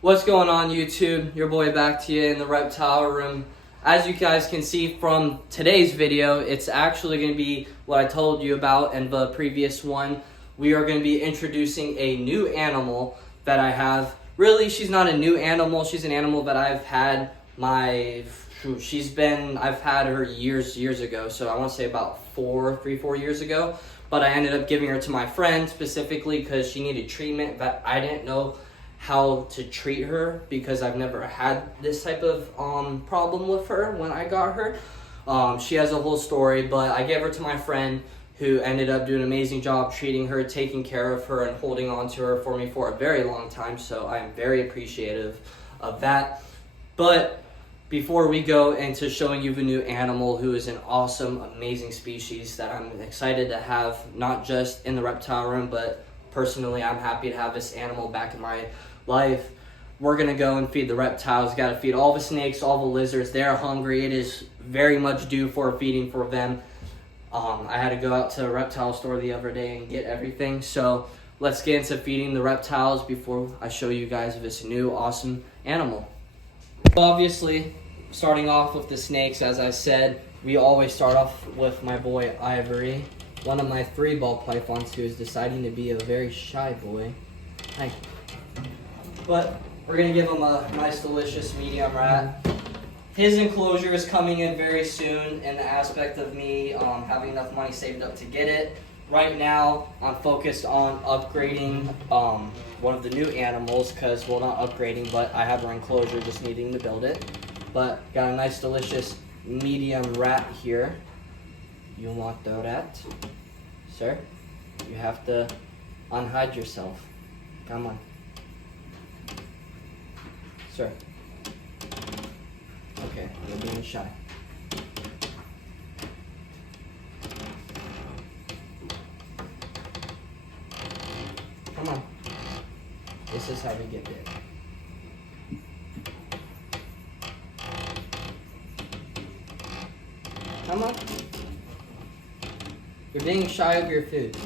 What's going on, YouTube? Your boy back to you in the reptile room. As you guys can see from today's video, it's actually going to be what I told you about in the previous one. We are going to be introducing a new animal that I have. Really, she's not a new animal. She's an animal that I've had I've had her years ago. So I want to say about 4 years ago. But I ended up giving her to my friend specifically because she needed treatment that I didn't know how to treat her because I've never had this type of problem with her when I got her. She has a whole story, but I gave her to my friend who ended up doing an amazing job treating her, taking care of her, and holding on to her for me for a very long time. So I am very appreciative of that. But before we go into showing you the new animal, who is an awesome, amazing species that I'm excited to have, not just in the reptile room, but personally, I'm happy to have this animal back in my life. We're going to go and feed the reptiles. Got to feed all the snakes, all the lizards. They're hungry. It is very much due for feeding for them. I had to go out to a reptile store the other day and get everything. So let's get into feeding the reptiles before I show you guys this new awesome animal. Obviously, starting off with the snakes, as I said, we always start off with my boy Ivory, one of my 3 ball pythons who is deciding to be a very shy boy. Hi. But we're going to give him a nice, delicious medium rat. His enclosure is coming in very soon in the aspect of me having enough money saved up to get it. Right now, I'm focused on upgrading one of the new animals because, well, not upgrading, but I have her enclosure, just needing to build it. But got a nice, delicious medium rat here. You want the rat? Sir, you have to unhide yourself. Come on. Sir. Okay, you're being shy. Come on. This is how we get big. Come on. You're being shy of your food.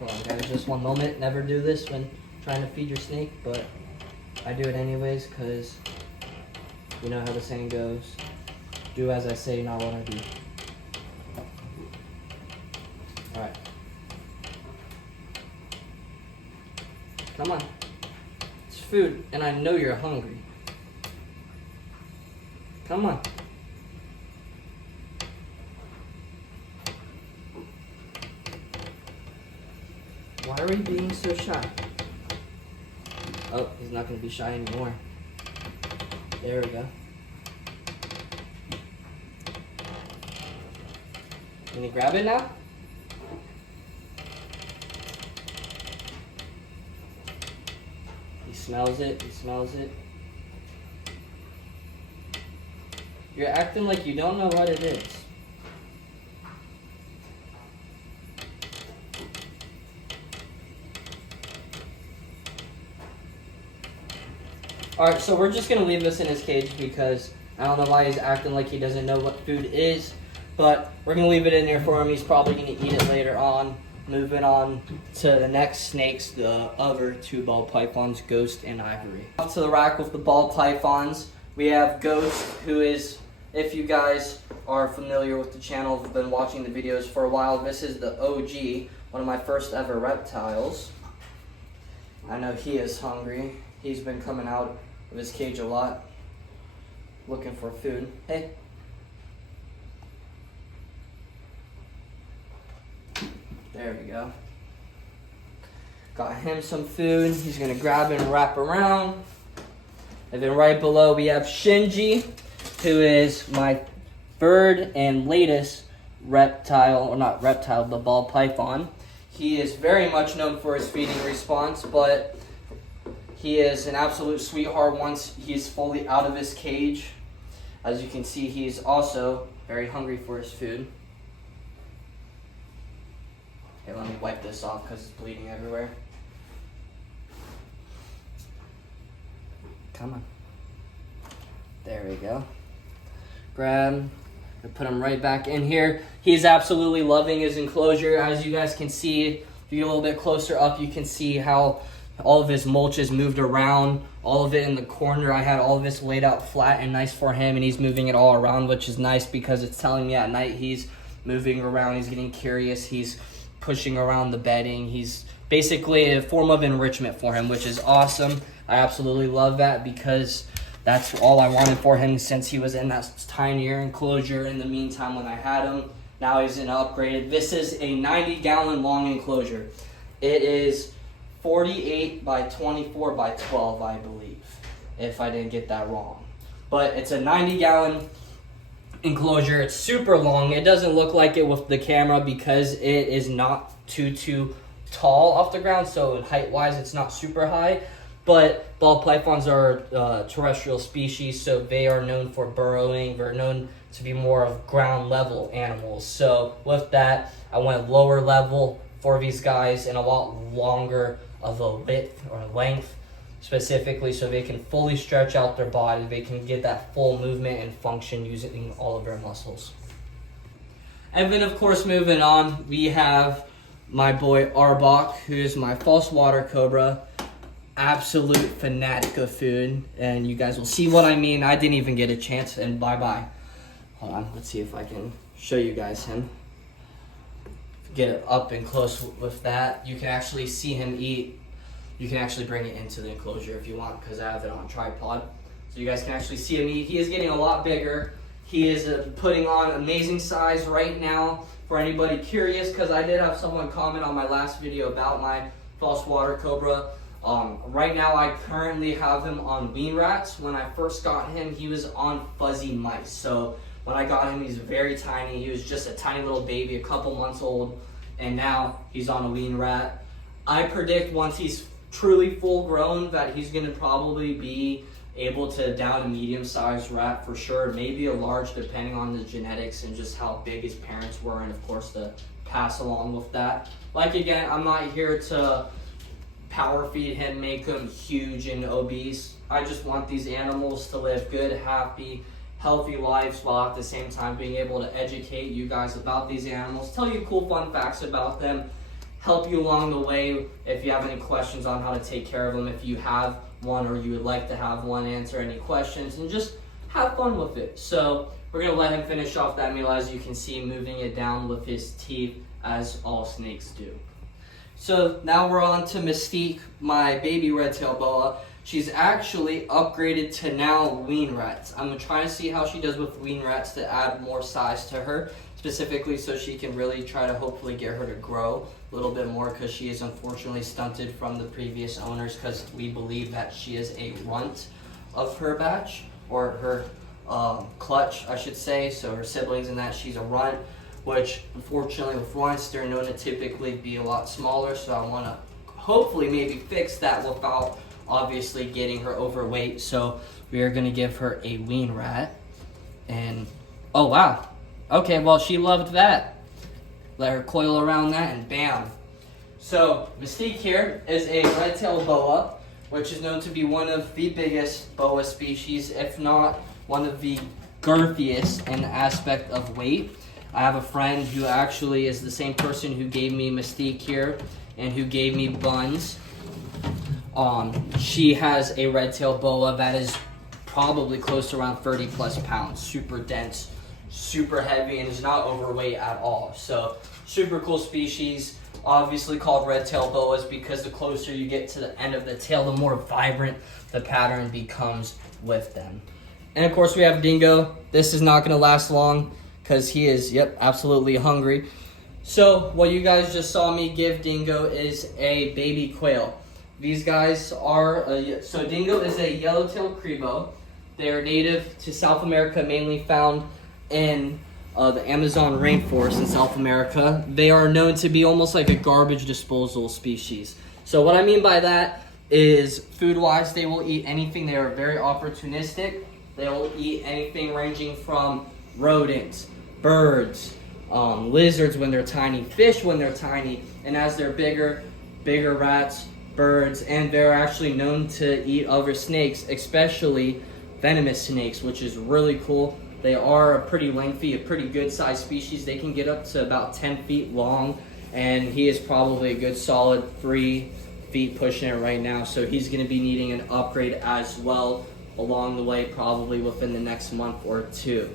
Hold on, guys, just one moment. Never do this when trying to feed your snake, but I do it anyways because you know how the saying goes. Do as I say, not what I do. Alright. Come on. It's food, and I know you're hungry. Come on. Why are we being so shy? Oh, he's not going to be shy anymore. There we go. Can you grab it now? He smells it. He smells it. You're acting like you don't know what it is. Alright, so we're just going to leave this in his cage because I don't know why he's acting like he doesn't know what food is. But we're going to leave it in there for him. He's probably going to eat it later on. Moving on to the next snakes, the other 2 ball pythons, Ghost and Ivory. Off to the rack with the ball pythons, we have Ghost, who is, if you guys are familiar with the channel, have been watching the videos for a while, this is the OG, one of my first ever reptiles. I know he is hungry. He's been coming out of his cage a lot, looking for food. Hey. There we go. Got him some food. He's going to grab it and wrap around. And then right below we have Shinji, who is my 3rd and latest reptile, or not reptile, the ball python. He is very much known for his feeding response, but he is an absolute sweetheart once he's fully out of his cage. As you can see, he's also very hungry for his food. Okay, let me wipe this off because it's bleeding everywhere. Come on. There we go. Grab, and put him right back in here. He's absolutely loving his enclosure. As you guys can see, if you get a little bit closer up, you can see how all of his mulch is moved around, all of it in the corner. I had all of this laid out flat and nice for him, and he's moving it all around, which is nice because it's telling me at night he's moving around, he's getting curious, he's pushing around the bedding. He's basically a form of enrichment for him, which is awesome. I absolutely love that because that's all I wanted for him since he was in that tinier enclosure in the meantime when I had him. Now he's in upgraded. This is a 90-gallon long enclosure. It is 48 by 24 by 12, I believe, if I didn't get that wrong. But it's a 90-gallon enclosure. It's super long. It doesn't look like it with the camera because it is not too tall off the ground, so height-wise it's not super high. But ball pythons are terrestrial species, so they are known for burrowing. They're known to be more of ground level animals. So with that, I went lower level for these guys and a lot longer of a width or length specifically, so they can fully stretch out their body. They can get that full movement and function using all of their muscles. And then of course, moving on, we have my boy Arbok, who is my false water cobra. Absolute fanatic of food, and you guys will see what I mean. I didn't even get a chance, and bye-bye. Hold on, let's see if I can show you guys him. Get it up and close with that. You can actually see him eat. You can actually bring it into the enclosure if you want, because I have it on tripod. So you guys can actually see him eat. He is getting a lot bigger. He is putting on amazing size right now. For anybody curious, because I did have someone comment on my last video about my false water cobra. Right now I currently have him on wean rats. When I first got him, he was on fuzzy mice. So when I got him, he's very tiny. He was just a tiny little baby, a couple months old, and now he's on a wean rat. I predict once he's truly full grown that he's gonna probably be able to down a medium-sized rat for sure, maybe a large depending on the genetics and just how big his parents were, and of course to pass along with that. Like again, I'm not here to power feed him, make him huge and obese. I just want these animals to live good, happy, healthy lives while at the same time being able to educate you guys about these animals, tell you cool fun facts about them, help you along the way if you have any questions on how to take care of them, if you have one or you would like to have one, answer any questions, and just have fun with it. So we're going to let him finish off that meal, as you can see, moving it down with his teeth, as all snakes do. So now we're on to Mystique, my baby red-tailed boa. She's actually upgraded to now wean rats. I'm going to try to see how she does with wean rats to add more size to her, specifically so she can really try to hopefully get her to grow a little bit more, because she is unfortunately stunted from the previous owners, because we believe that she is a runt of her batch, or her clutch, I should say. So her siblings and that, she's a runt, which unfortunately with runts, they're known to typically be a lot smaller. So I want to hopefully maybe fix that without obviously getting her overweight. So we are going to give her a wean rat. And oh wow, okay, well she loved that. Let her coil around that and bam. So Mystique here is a red-tailed boa, which is known to be one of the biggest boa species, if not one of the girthiest in the aspect of weight. I have a friend who actually is the same person who gave me Mystique here and who gave me Buns. She has a red-tailed boa that is probably close to around 30 plus pounds, super dense, super heavy, and is not overweight at all. So super cool species, obviously called red-tailed boas because the closer you get to the end of the tail, the more vibrant the pattern becomes with them. And of course we have Dingo. This is not going to last long because he is, yep, absolutely hungry. So what you guys just saw me give Dingo is a baby quail. These guys are, so Dingo is a yellow-tailed crebo. They are native to South America, mainly found in the Amazon rainforest in South America. They are known to be almost like a garbage disposal species. So what I mean by that is food-wise, they will eat anything. They are very opportunistic. They will eat anything ranging from rodents, birds, lizards when they're tiny, fish when they're tiny, and as they're bigger rats, birds, and they're actually known to eat other snakes, especially venomous snakes, which is really cool. They are a pretty lengthy, a pretty good sized species. They can get up to about 10 feet long and he is probably a good solid 3 feet pushing it right now. So he's going to be needing an upgrade as well along the way, probably within the next month or 2.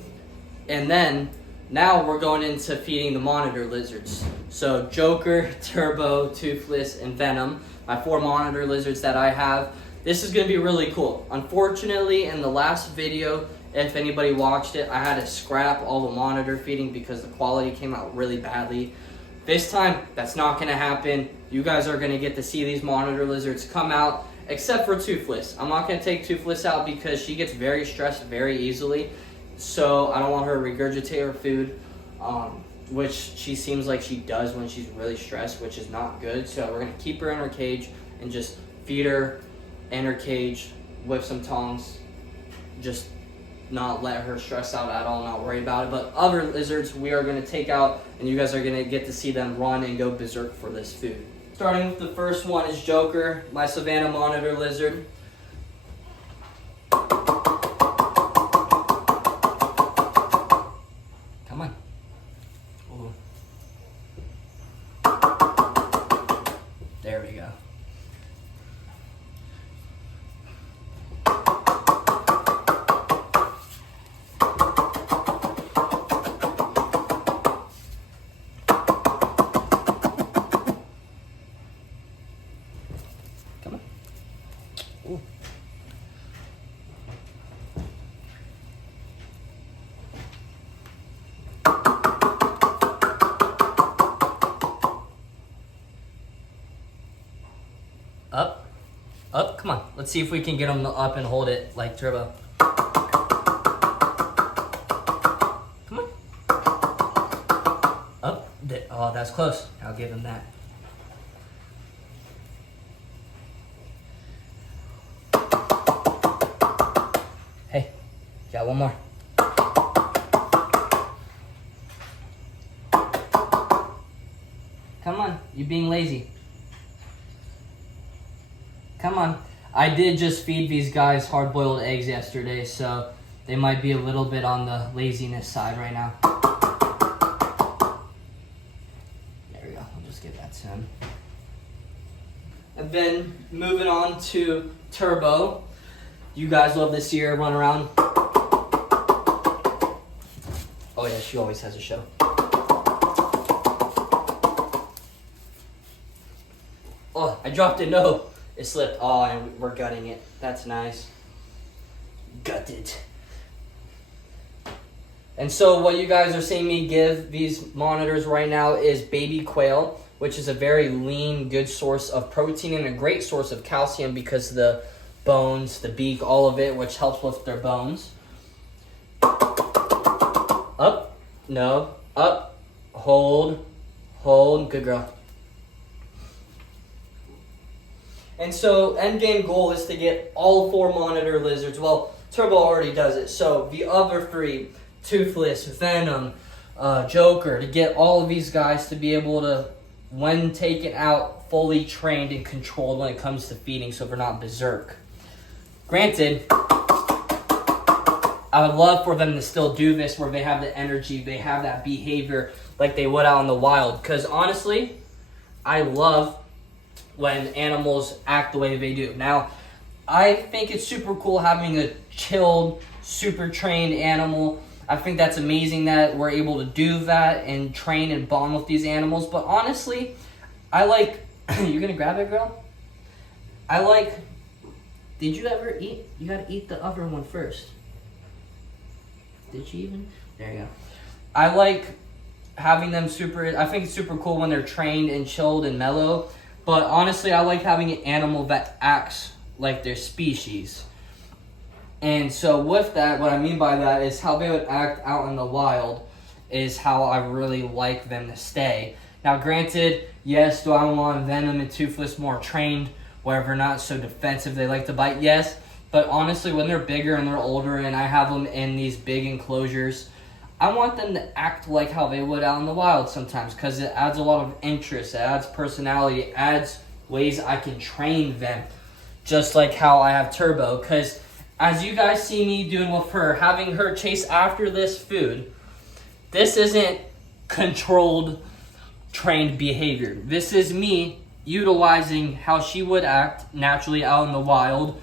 And then now we're going into feeding the monitor lizards. So Joker, Turbo, Toothless, and Venom, my 4 monitor lizards that I have. This is going to be really cool. Unfortunately, in the last video, if anybody watched it, I had to scrap all the monitor feeding because the quality came out really badly. This time, that's not going to happen. You guys are going to get to see these monitor lizards come out, except for Toothless. I'm not going to take Toothless out because she gets very stressed very easily. So I don't want her to regurgitate her food, which she seems like she does when she's really stressed, which is not good. So we're going to keep her in her cage and just feed her in her cage with some tongs. Just not let her stress out at all, not worry about it. But other lizards we are going to take out, and you guys are going to get to see them run and go berserk for this food. Starting with the first one is Joker, my Savannah monitor lizard. Come on. Ooh. There we go. Ooh. Up, come on. Let's see if we can get him up and hold it like Turbo. Come on. Up. Oh, that's close. I'll give him that. Hey, got one more. Come on, you being lazy. Come on. I did just feed these guys hard-boiled eggs yesterday, so they might be a little bit on the laziness side right now. There we go. I'll just give that to him. And then moving on to Turbo. You guys love this year, run around. Oh yeah, she always has a show. Oh, I dropped it, no. It slipped. Oh, and we're gutting it. That's nice. Gutted. And so what you guys are seeing me give these monitors right now is baby quail, which is a very lean, good source of protein and a great source of calcium because of the bones, the beak, all of it, which helps with their bones. Up. No. Up. Hold. Hold. Good girl. And so end game goal is to get all 4 monitor lizards. Well, Turbo already does it. So the other 3, Toothless, Venom, Joker, to get all of these guys to be able to, when taken out, fully trained and controlled when it comes to feeding so they're not berserk. Granted, I would love for them to still do this where they have the energy, they have that behavior like they would out in the wild. Because honestly, I love when animals act the way they do. Now, I think it's super cool having a chilled, super trained animal. I think that's amazing that we're able to do that and train and bond with these animals. But honestly, I like... You're gonna grab it, girl? I like... Did you ever eat? You gotta eat the other one first. Did she even? There you go. I like having them super... I think it's super cool when they're trained and chilled and mellow. But honestly, I like having an animal that acts like their species. And so with that, what I mean by that is how they would act out in the wild is how I really like them to stay. Now granted, yes, do I want Venom and Toothless more trained, where they're not so defensive, they like to bite? Yes. But honestly, when they're bigger and they're older and I have them in these big enclosures, I want them to act like how they would out in the wild sometimes because it adds a lot of interest, it adds personality, it adds ways I can train them, just like how I have Turbo. Because as you guys see me doing with her, having her chase after this food, this isn't controlled trained behavior. This is me utilizing how she would act naturally out in the wild.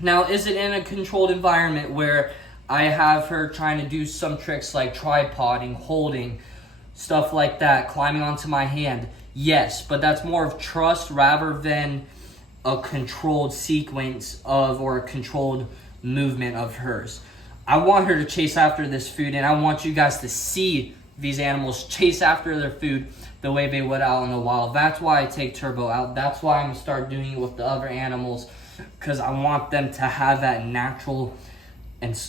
Now, is it in a controlled environment where I have her trying to do some tricks like tripoding, holding, stuff like that, climbing onto my hand? Yes, but that's more of trust rather than a controlled sequence of or a controlled movement of hers. I want her to chase after this food, and I want you guys to see these animals chase after their food the way they would out in the wild. That's why I take Turbo out. That's why I'm going to start doing it with the other animals, because I want them to have that natural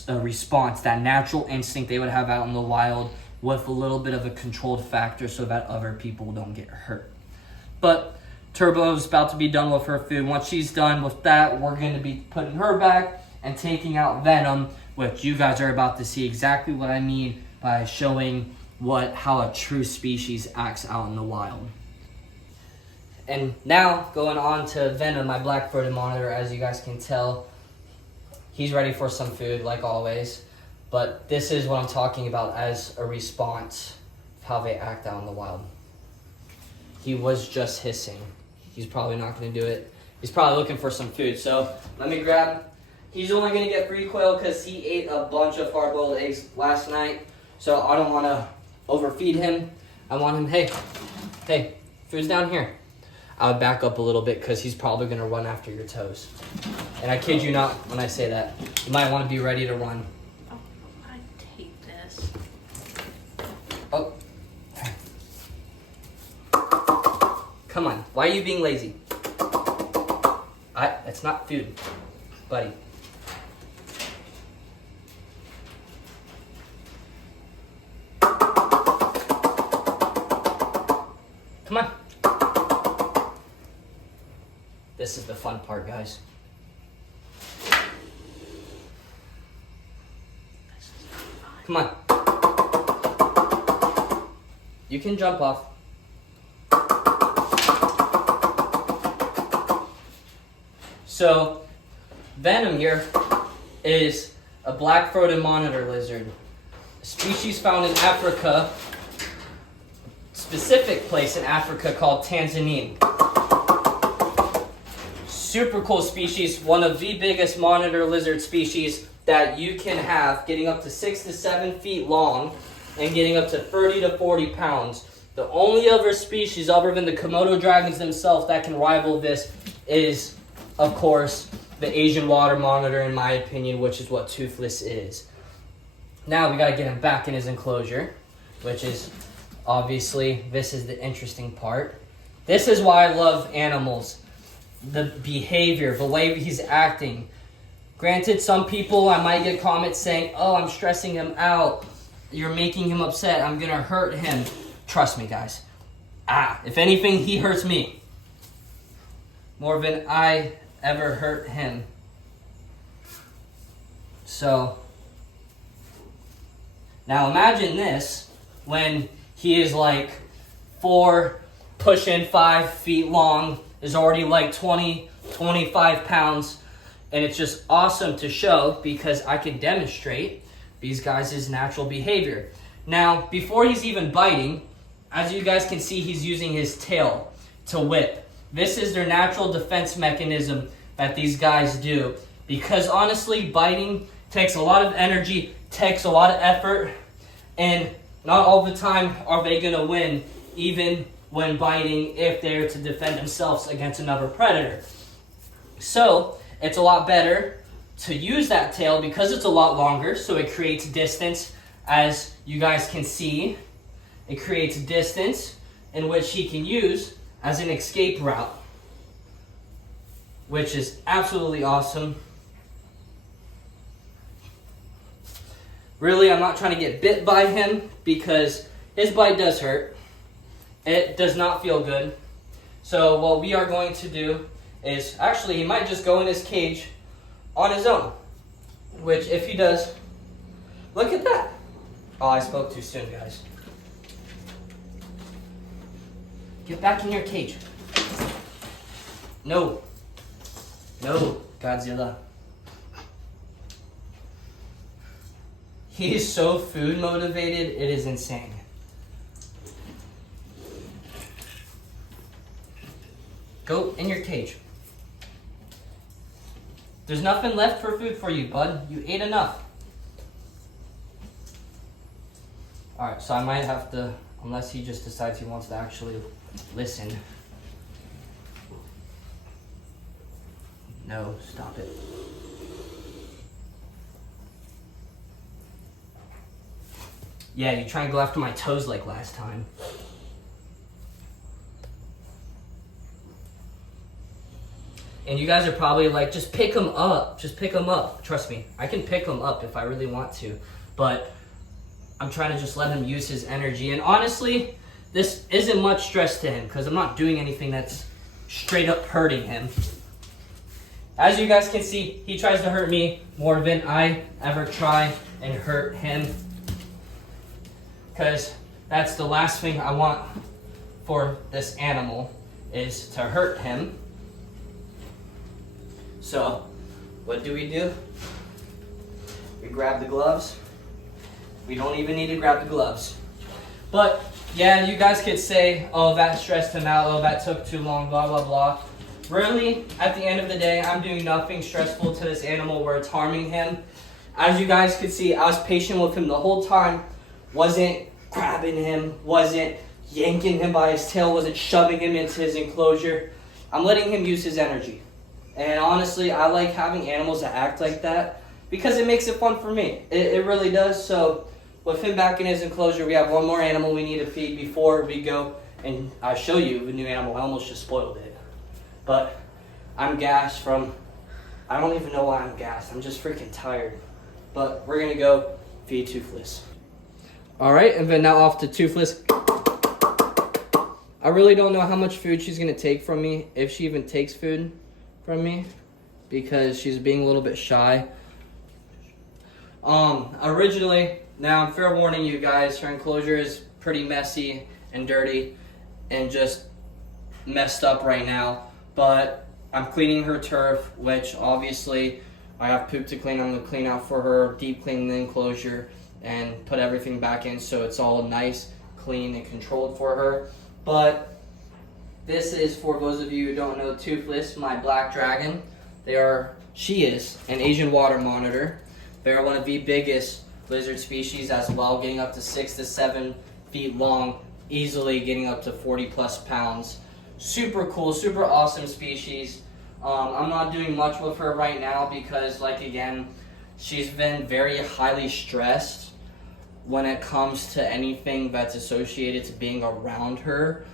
response, that natural instinct they would have out in the wild with a little bit of a controlled factor so that other people don't get hurt. But Turbo's about to be done with her food. Once she's done with that, we're going to be putting her back and taking out Venom, which you guys are about to see exactly what I mean by showing how a true species acts out in the wild. And now, going on to Venom, my black-throated monitor. As you guys can tell, he's ready for some food, like always. But this is what I'm talking about as a response of how they act out in the wild. He was just hissing. He's probably not going to do it. He's probably looking for some food. So let me grab him. He's only going to get 3 quail because he ate a bunch of hard-boiled eggs last night. So I don't want to overfeed him. I want him, hey, food's down here. I would back up a little bit because he's probably going to run after your toes. And I kid you not when I say that. You might want to be ready to run. Oh, I hate this. Oh. Come on. Why are you being lazy? It's not food, buddy. Come on. This is the fun part, guys. Come on. You can jump off. So, Venom here is a black-throated monitor lizard, a species found in Africa, specific place in Africa called Tanzania. Super cool species, one of the biggest monitor lizard species that you can have, getting up to 6 to 7 feet long and getting up to 30 to 40 pounds. The only other species other than the Komodo dragons themselves that can rival this is, of course, the Asian water monitor, in my opinion, which is what Toothless is. Now we gotta get him back in his enclosure, which is obviously, this is the interesting part. This is why I love animals. The behavior, the way he's acting. Granted, some people, I might get comments saying, oh, I'm stressing him out. You're making him upset. I'm gonna hurt him. Trust me, guys. If anything, he hurts me more than I ever hurt him. So, now imagine this when he is like 4, pushing 5 feet long, is already like 20, 25 pounds, and it's just awesome to show because I can demonstrate these guys' natural behavior. Now, before he's even biting, as you guys can see, he's using his tail to whip. This is their natural defense mechanism that these guys do, because honestly, biting takes a lot of energy, takes a lot of effort, and not all the time are they gonna win, even when biting, if they're to defend themselves against another predator. So, it's a lot better to use that tail because it's a lot longer, so it creates distance. As you guys can see, it creates distance in which he can use as an escape route, which is absolutely awesome. Really, I'm not trying to get bit by him because his bite does hurt. It does not feel good. So what we are going to do is, actually, he might just go in his cage on his own. Which, if he does, look at that. Oh, I spoke too soon, guys. Get back in your cage. No. No, Godzilla. He is so food motivated, it is insane. Go in your cage. There's nothing left for food for you, bud. You ate enough. Alright, so I might have to, unless he just decides he wants to actually listen. No, stop it. Yeah, you try and go after my toes like last time. And you guys are probably like, just pick him up. Just pick him up. Trust me, I can pick him up if I really want to. But I'm trying to just let him use his energy. And honestly, this isn't much stress to him because I'm not doing anything that's straight up hurting him. As you guys can see, he tries to hurt me more than I ever try and hurt him. Because that's the last thing I want for this animal, is to hurt him. So, what do? We grab the gloves. We don't even need to grab the gloves. But, yeah, you guys could say, oh, that stressed him out, oh, that took too long, blah, blah, blah. Really, at the end of the day, I'm doing nothing stressful to this animal where it's harming him. As you guys could see, I was patient with him the whole time. Wasn't grabbing him, wasn't yanking him by his tail, wasn't shoving him into his enclosure. I'm letting him use his energy. And honestly, I like having animals that act like that because it makes it fun for me. It really does. So with him back in his enclosure, we have one more animal we need to feed before we go and I show you the new animal. I almost just spoiled it. But I'm gassed from, I don't even know why I'm gassed. I'm just freaking tired. But we're going to go feed Toothless. All right, and then now off to Toothless. I really don't know how much food she's going to take from me, if she even takes food from me, because she's being a little bit shy. Originally, now I'm fair warning you guys, her enclosure is pretty messy and dirty and just messed up right now. But I'm cleaning her turf, which obviously I have poop to clean. I'm going to clean out for her, deep clean the enclosure, and put everything back in so it's all nice, clean, and controlled for her. But this is, for those of you who don't know, Toothless, my black dragon. She is an Asian water monitor. They are one of the biggest lizard species as well, getting up to 6 to 7 feet long, easily getting up to 40 plus pounds. Super cool, super awesome species. I'm not doing much with her right now because, like, again, she's been very highly stressed when it comes to anything that's associated to being around her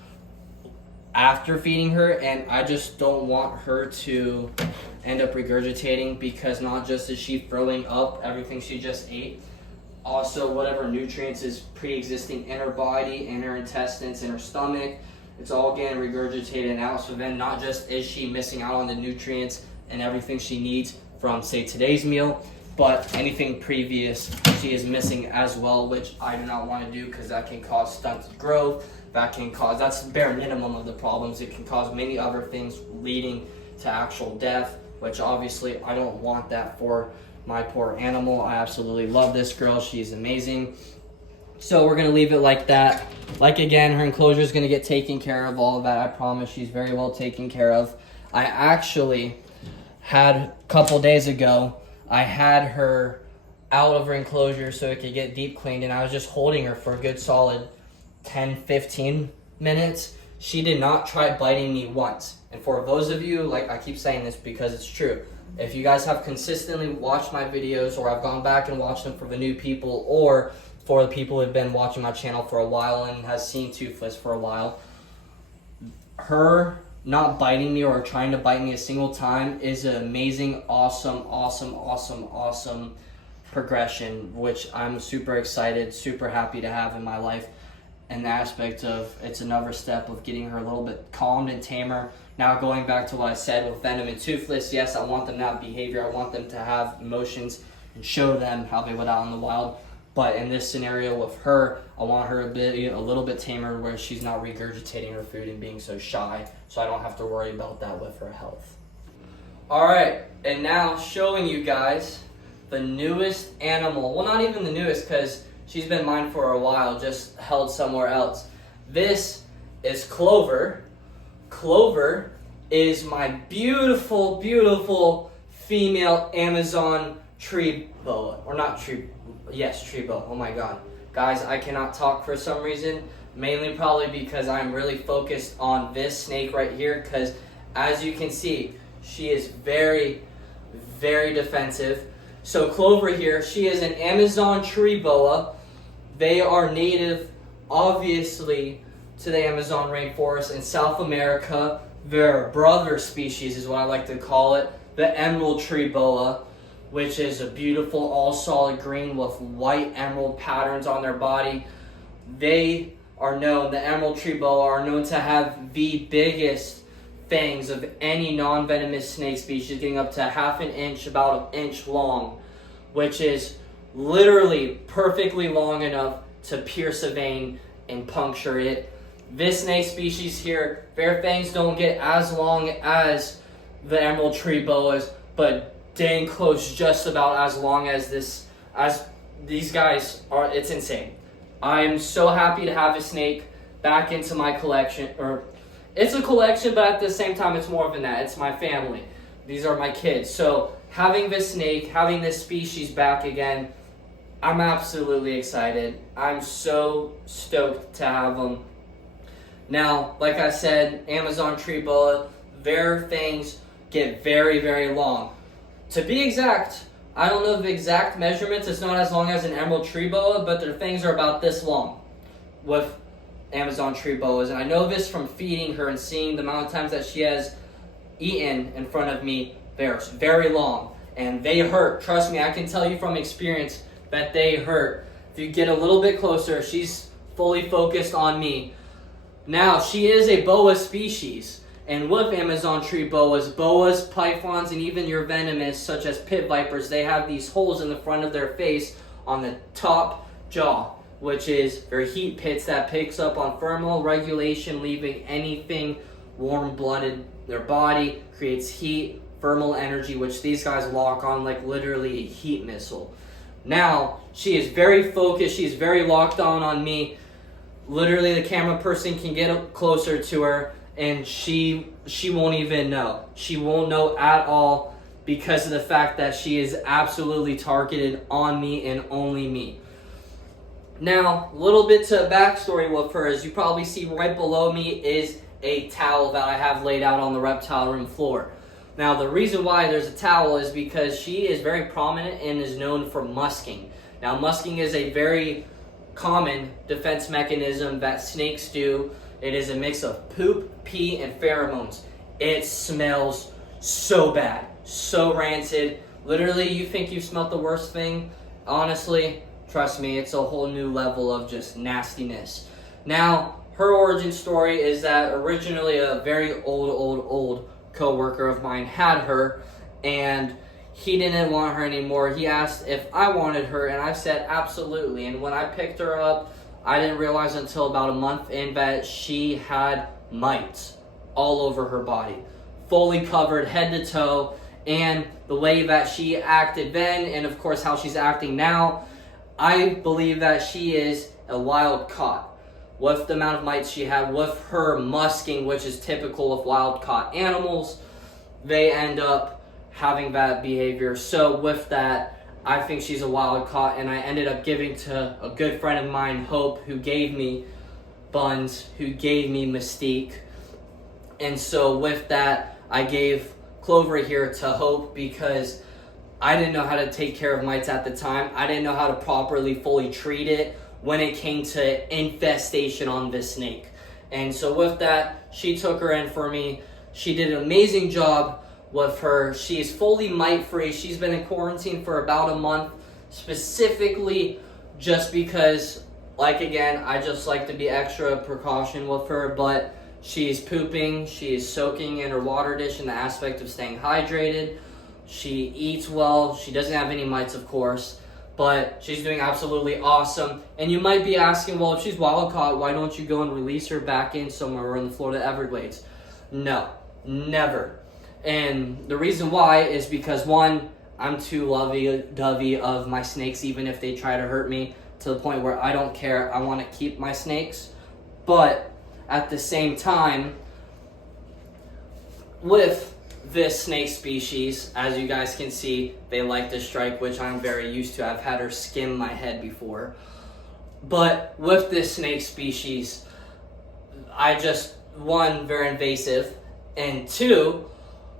after feeding her, and I just don't want her to end up regurgitating, because not just is she throwing up everything she just ate, also whatever nutrients is pre-existing in her body, in her intestines, in her stomach, it's all getting regurgitated out. So then not just is she missing out on the nutrients and everything she needs from, say, today's meal, but anything previous she is missing as well, which I do not want to do because that can cause stunted growth. That's the bare minimum of the problems. It can cause many other things leading to actual death, which obviously I don't want that for my poor animal. I absolutely love this girl. She's amazing. So we're going to leave it like that. Like, again, her enclosure is going to get taken care of, all of that. I promise she's very well taken care of. I actually had, a couple days ago, I had her out of her enclosure so it could get deep cleaned, and I was just holding her for a good solid 10-15 minutes. She did not try biting me once. And for those of you, like, I keep saying this because it's true, if you guys have consistently watched my videos, or I've gone back and watched them for the new people, or for the people who have been watching my channel for a while and has seen Toothless for a while, her not biting me or trying to bite me a single time is an amazing, awesome progression, which I'm super excited, super happy to have in my life. And the aspect of, it's another step of getting her a little bit calmed and tamer. Now, going back to what I said with Venom and Toothless, yes, I want them to have behavior. I want them to have emotions and show them how they would out in the wild. But in this scenario with her, I want her a little bit tamer, where she's not regurgitating her food and being so shy, so I don't have to worry about that with her health. All right, and now showing you guys the newest animal. Well, not even the newest, because she's been mine for a while, just held somewhere else. This is Clover. Clover is my beautiful, beautiful female Amazon tree boa. Or not tree, yes, tree boa. Oh my god. Guys, I cannot talk for some reason. Mainly probably because I'm really focused on this snake right here. Because as you can see, she is very, very defensive. So Clover here, she is an Amazon tree boa. They are native, obviously, to the Amazon rainforest in South America. Their brother species is what I like to call it, the emerald tree boa, which is a beautiful all solid green with white emerald patterns on their body. They are known, the emerald tree boa are known to have the biggest fangs of any non-venomous snake species, getting up to half an inch, about an inch long, which is literally perfectly long enough to pierce a vein and puncture it. This snake species here, their fangs don't get as long as the emerald tree boas, but dang close, just about as long as these guys are. It's insane. I'm so happy to have a snake back into my collection, or it's a collection, but at the same time, it's more than that. It's my family. These are my kids. So having this snake, having this species back again, I'm absolutely excited. I'm so stoked to have them. Now, like I said, Amazon tree boa, their fangs get very, very long. To be exact, I don't know the exact measurements. It's not as long as an emerald tree boa, but their fangs are about this long with Amazon tree boas. And I know this from feeding her and seeing the amount of times that she has eaten in front of me. They're very long and they hurt. Trust me, I can tell you from experience that they hurt. If you get a little bit closer, she's fully focused on me. Now, she is a boa species, and with Amazon tree boas, pythons, and even your venomous, such as pit vipers, they have these holes in the front of their face on the top jaw, which is their heat pits that picks up on thermal regulation, leaving anything warm-blooded. Their body creates heat, thermal energy, which these guys lock on like literally a heat missile. Now, she is very focused, she's very locked on me. Literally, the camera person can get up closer to her, and she won't even know. She won't know at all because of the fact that she is absolutely targeted on me and only me. Now, a little bit to backstory with her, as you probably see right below me is a towel that I have laid out on the reptile room floor. Now, the reason why there's a towel is because she is very prominent and is known for musking. Now, musking is a very common defense mechanism that snakes do. It is a mix of poop, pee, and pheromones. It smells so bad, so rancid. Literally, you think you've smelled the worst thing? Honestly, trust me, it's a whole new level of just nastiness. Now, her origin story is that originally a very old co-worker of mine had her, and he didn't want her anymore. He asked if I wanted her, and I said absolutely. And when I picked her up, I didn't realize until about a month in that she had mites all over her body, fully covered head to toe. And the way that she acted then, and of course how she's acting now, I believe that she is a wild caught. With the amount of mites she had, with her musking, which is typical of wild caught animals, they end up having that behavior. So with that, I think she's a wild caught, and I ended up giving to a good friend of mine, Hope, who gave me Buns, who gave me Mystique. And so with that, I gave Clover here to Hope because I didn't know how to take care of mites at the time. I didn't know how to properly fully treat it when it came to infestation on this snake. And so with that, she took her in for me. She did an amazing job with her. She is fully mite-free. She's been in quarantine for about a month, specifically just because, like again, I just like to be extra precaution with her, but she's pooping, she is soaking in her water dish in the aspect of staying hydrated. She eats well. She doesn't have any mites, of course, but she's doing absolutely awesome. And you might be asking, well, if she's wild caught, why don't you go and release her back in somewhere in the Florida Everglades? No, never. And the reason why is because, one, I'm too lovey-dovey of my snakes, even if they try to hurt me, to the point where I don't care. I want to keep my snakes. But at the same time, with this snake species, as you guys can see, they like to strike, which I'm very used to. I've had her skim my head before. But with this snake species, one, very invasive, and two,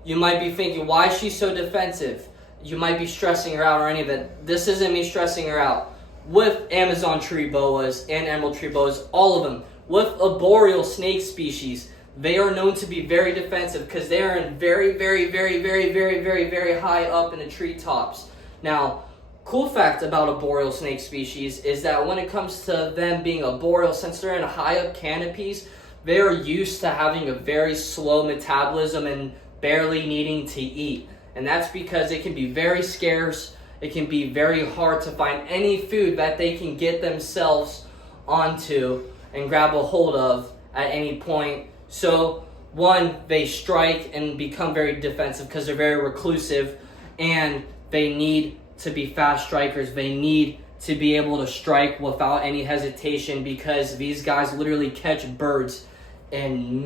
you might be thinking, why is she so defensive? You might be stressing her out or any of it. This isn't me stressing her out. With Amazon tree boas and emerald tree boas, all of them, with a boreal snake species, they are known to be very defensive because they are in very, very, very, very, very, very, very high up in the treetops. Now, cool fact about a boreal snake species is that when it comes to them being a boreal, since they're in high up canopies, they are used to having a very slow metabolism and barely needing to eat. And that's because it can be very scarce. It can be very hard to find any food that they can get themselves onto and grab a hold of at any point. So, one, they strike and become very defensive because they're very reclusive, and they need to be fast strikers. They need to be able to strike without any hesitation because these guys literally catch birds in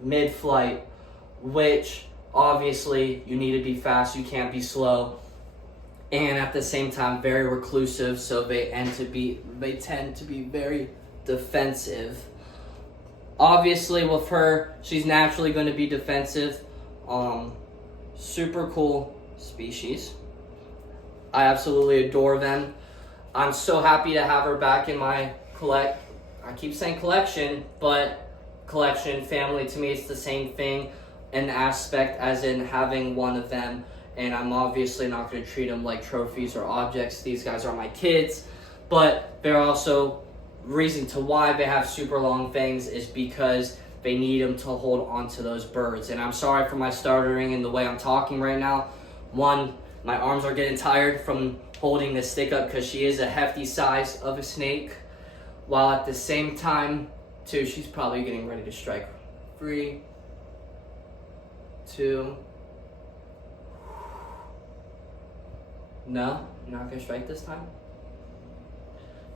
mid-flight, which obviously you need to be fast, you can't be slow, and at the same time very reclusive, so they tend to be very defensive. Obviously with her, she's naturally going to be defensive. Super cool species. I absolutely adore them. I'm so happy to have her back in my I keep saying collection, but collection, family, to me it's the same thing in aspect as in having one of them, and I'm obviously not going to treat them like trophies or objects. These guys are my kids, but they're also reason to why they have super long fangs is because they need them to hold onto those birds. And I'm sorry for my stuttering and the way I'm talking right now. One, my arms are getting tired from holding this stick up because she is a hefty size of a snake, while at the same time, too, she's probably getting ready to strike. 3, 2. No, you're not gonna strike this time.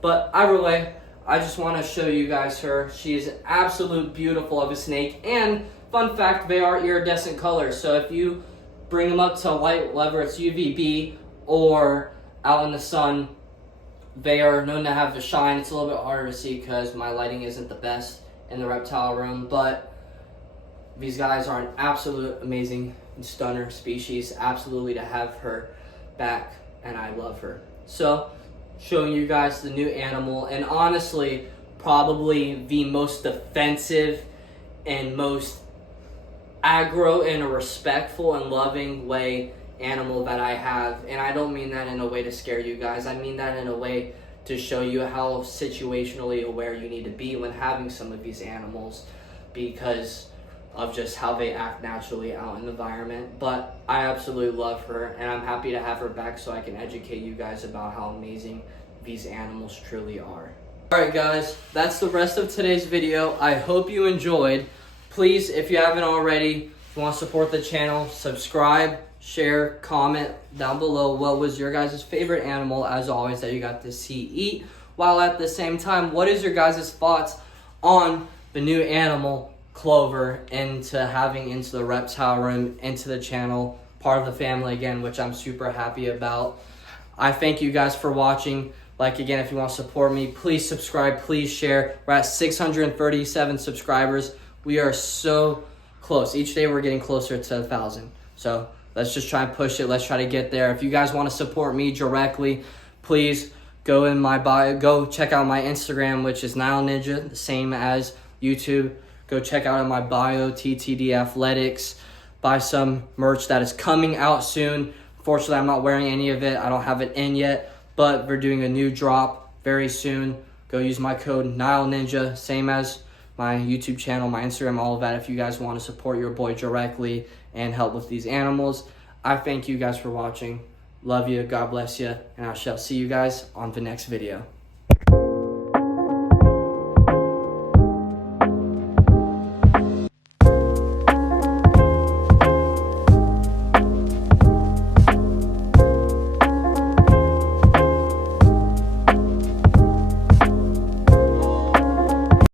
But either way, I just want to show you guys her. She is absolute beautiful of a snake. And fun fact, they are iridescent colors. So if you bring them up to light, whether it's UVB or out in the sun, they are known to have a shine. It's a little bit harder to see because my lighting isn't the best in the reptile room. But these guys are an absolute amazing and stunner species. Absolutely to have her back, and I love her. So, showing you guys the new animal, and honestly probably the most defensive and most aggro in a respectful and loving way animal that I have. And I don't mean that in a way to scare you guys. I mean that in a way to show you how situationally aware you need to be when having some of these animals because of just how they act naturally out in the environment. But I absolutely love her, and I'm happy to have her back so I can educate you guys about how amazing these animals truly are. Alright guys, that's the rest of today's video. I hope you enjoyed. Please, if you haven't already, if you want to support the channel, subscribe, share, comment down below what was your guys' favorite animal, as always, that you got to see eat, while at the same time, what is your guys' thoughts on the new animal Clover into the reptile room, into the channel, part of the family again, which I'm super happy about. I thank you guys for watching. Like again, if you want to support me, please subscribe, please share. We're at 637 subscribers. We are so close. Each day we're getting closer to 1,000. So let's just try and push it. Let's try to get there. If you guys want to support me directly, please go in my bio. Go check out my Instagram, which is Nile Ninja, the same as YouTube. Go check out in my bio, TTD Athletics. Buy some merch that is coming out soon. Fortunately, I'm not wearing any of it. I don't have it in yet, but we're doing a new drop very soon. Go use my code Nile Ninja, same as my YouTube channel, my Instagram, all of that. If you guys want to support your boy directly and help with these animals, I thank you guys for watching. Love you. God bless you. And I shall see you guys on the next video.